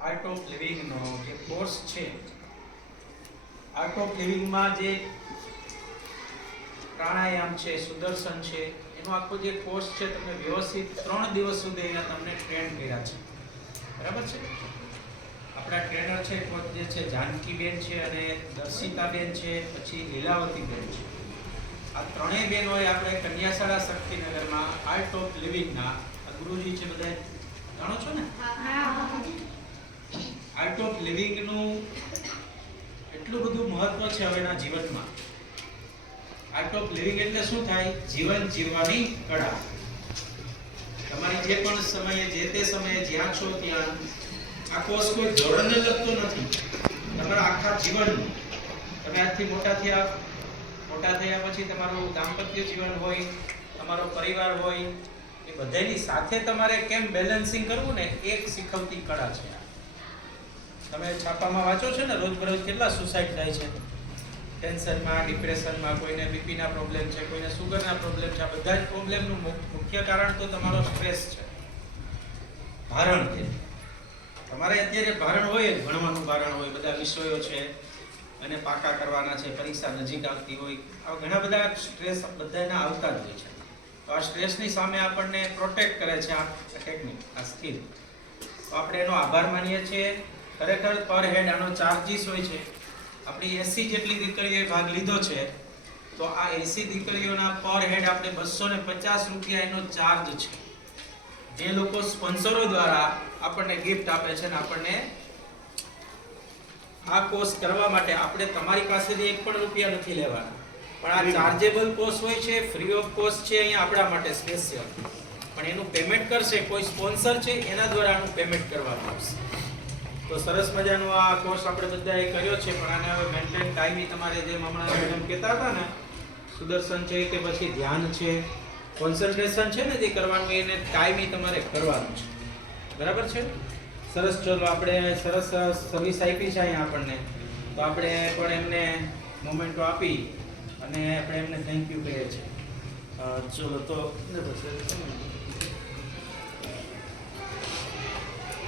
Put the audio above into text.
Art of લિવિંગનો જે course છે, art of લિવિંગમાં જે પ્રાણાયામ છે, સુદર્શન છે, એનો આખો જે કોર્સ છે તમને વ્યવસ્થિત 3 દિવસ સુધી અહીંયા તમને ટ્રેન કર્યા છે. બરાબર છે. આપણા ટ્રેનર છે જે છે જાનકીબેન છે અને દર્શિતાબેન છે, પછી લીલાવતીબેન છે. આ ત્રણેય બહેનોએ આપણે કન્યાશાળા શક્તિનગરમાં આર્ટ ઓફ લિવિંગના ગુરુજી છે, બધા જાણો છો ને? આર્ટ ઓફ લિવિંગનું એટલું બધું મહત્વ છે હવેના જીવનમાં. આર્ટ ઓફ લિવિંગ એટલે શું થાય? જીવન જીવવાની કળા. તમારી જે પણ સમયે જે તે સમયે જ્યાં છો ત્યાં આ કોર્સ કોઈ ધોરણને લગતો નથી. તમારા આખા જીવનનું તમે આજથી મોટા થયા પછી તમારું દાંપત્ય જીવન હોય, તમારો પરિવાર હોય, એ બધાની સાથે તમારે કેમ બેલેન્સિંગ કરવું ને, એક શીખવતી કળા છે. તમે છાપામાં વાંચો છો ને રોજબરોજ કેટલા સુસાઇડ થાય છે, ટેન્શનમાં, ડિપ્રેશનમાં, કોઈને બીપીના પ્રોબ્લેમ છે, કોઈને સુગરના પ્રોબ્લેમ છે. આ બધા જ પ્રોબ્લેમનું મુખ્ય કારણ તો તમારો સ્ટ્રેસ છે, ભારણ છે. તમારે અત્યારે ભારણ હોય, ભણવાનું ભારણ હોય, બધા વિષયો છે અને પાકા કરવાના છે, પરીક્ષા નજીક આવતી હોય, આવા ઘણા બધા સ્ટ્રેસ બધાના આવતા જ હોય છે. તો આ સ્ટ્રેસની સામે આપણને પ્રોટેક્ટ કરે છે આ ટેકનિક, આ સ્કિલ. તો આપણે એનો આભાર માનીએ છીએ. ખરેખર પર હેડ આનો ચાર્જીસ હોય છે. આપણી 80 જેટલી દીકરીઓએ ભાગ લીધો છે, તો આ 80 દીકરીઓના પર હેડ આપણે 250 રૂપિયા એનો ચાર્જ છે. જે લોકો સ્પોન્સરો દ્વારા આપણને ગિફ્ટ આપે છે ને આપણને આ કોર્સ કરવા માટે આપણે તમારી પાસેથી 1 પણ રૂપિયા નથી લેવાના. પણ આ ચાર્જેબલ કોર્સ હોય છે, ફ્રી ઓફ કોસ્ટ છે અહીંયા આપણા માટે સ્પેશિયલ. પણ એનું પેમેન્ટ કરશે કોઈ સ્પોન્સર છે, એના દ્વારા આનું પેમેન્ટ કરવાનું આવશે. તો સરસ મજાનો આ કોર્સ આપણે બધાએ કર્યો છે. પણ આને હવે મેન્ટેન કાયમી તમારે જેમ હમણાં મેડમ કહેતા હતા ને, સુદર્શન છે કે પછી ધ્યાન છે, કોન્સન્ટ્રેશન છે ને જે કરવાનું, એને કાયમી તમારે કરવાનું છે. બરાબર છે? સરસ. ચલો આપણે સરસ સર્વિસ આપી છે અહીંયા આપણને, તો આપણે પણ એમને મોમેન્ટો આપી અને આપણે એમને થેન્ક યુ કહીએ છીએ. ચલો તો